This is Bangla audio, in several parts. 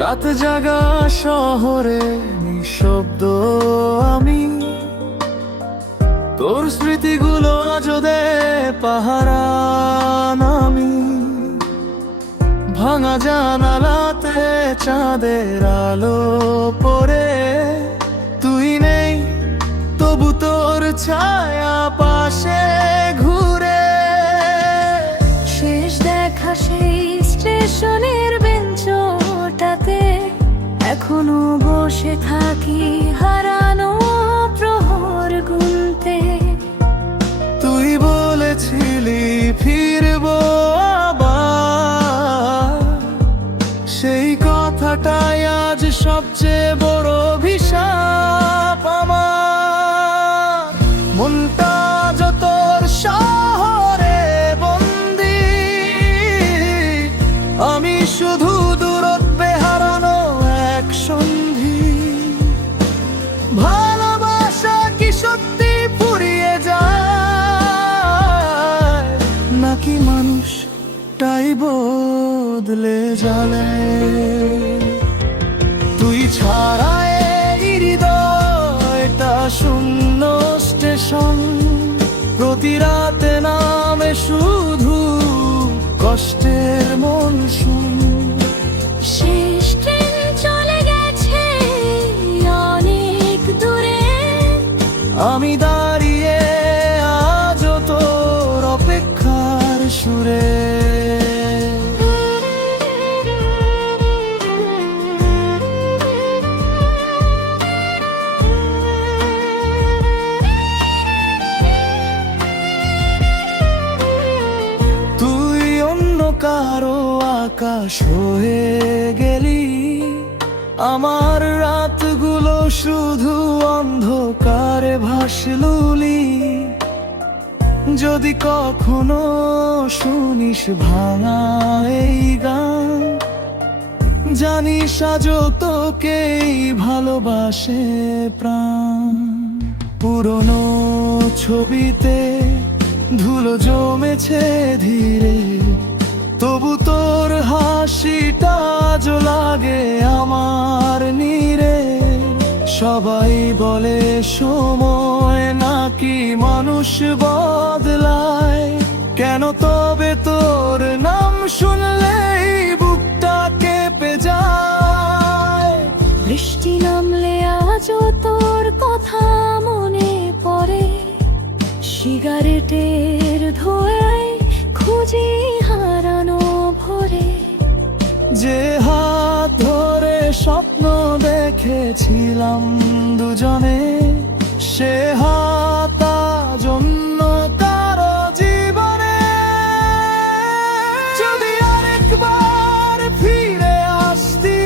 রাত জাগা শহরে নিঃশব্দ আমি, তোর স্মৃতিগুলো আজও দে পাহারা নামি। ভাঙা জানালাতে চাঁদের আলো পড়ে, তুই নেই তবু তোর ছায়া পাশে ঘুরে। শেষ দেখা সেই স্টেশনের বেঞ্চটাতে এখনো বসে থাকি হারানো প্রহর গুনতে। তুই বলেছিলি ফিরবো আবার, সেই কথাটাই আজ সবচেয়ে বড় অভিশাপ আমার। মনটা যত শহরে বন্দি, আমি শুধু দূরত্বে হারানো এক সন্ধি। ভালোবাসা কি সত্যি ফুরিয়ে যায়, নাকি মানুষটাই বদলে যাবে? তুই ছাড়া এই হৃদয়টা শূন্য স্টেশন, প্রতি রাতে নামে শুধু কষ্টের মনসুম। শেষ ট্রেন চলে গেছে অনেক দূরে, আমি দাঁড়িয়ে আজও তোর অপেক্ষার সুরে। তুই অন্য কারো আকাশ হয়ে গেলি, আমার রাতগুলো শুধু অন্ধকারে ভাসলুলি। যদি কখনো শুনিস ভাঙা এই গান, জানিস আজও তোকেই ভালোবাসে প্রাণ। পুরনো ছবিতে ধুলো জমেছে ধীরে, তবু তোর হাসিটা আজও লাগে আমার নীরে। সবাই বলে সময় নাকি মানুষ বদলায়, কেন তবে তোর নাম শুনলেই বুকটা কেঁপে যায়। বৃষ্টি নামলে আজও তোর কথা মনে পড়ে, সিগারেটের ধোঁয়ায় খুঁজি হারানো ভরে। যে হাত ধরে স্বপ্ন দেখেছিলাম দুজনে, সে হাত আজ অন্য কারো জীবনে। যদি আরেকবার ফিরে আসতি,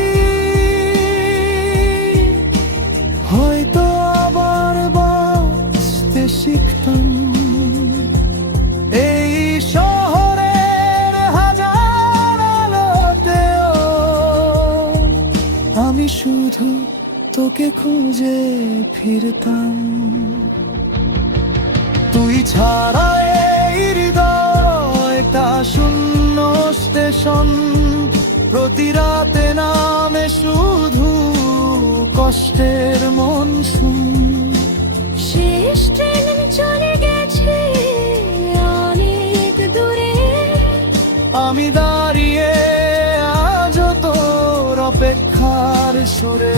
হয়তো আবার বাঁচতে শিখতাম। এই শহরের হাজার আলোতেও আমি শুধু তোকে খুঁজে ফিরতাম। তুই ছাড়া এই হৃদয়টা শূন্য স্টেশন, প্রতি রাতে নামে শুধু কষ্টের মনসুম। শেষ ট্রেন চলে গেছে অনেক দূরে, আমি দাঁড়িয়ে আজও তোর অপেক্ষার সুরে।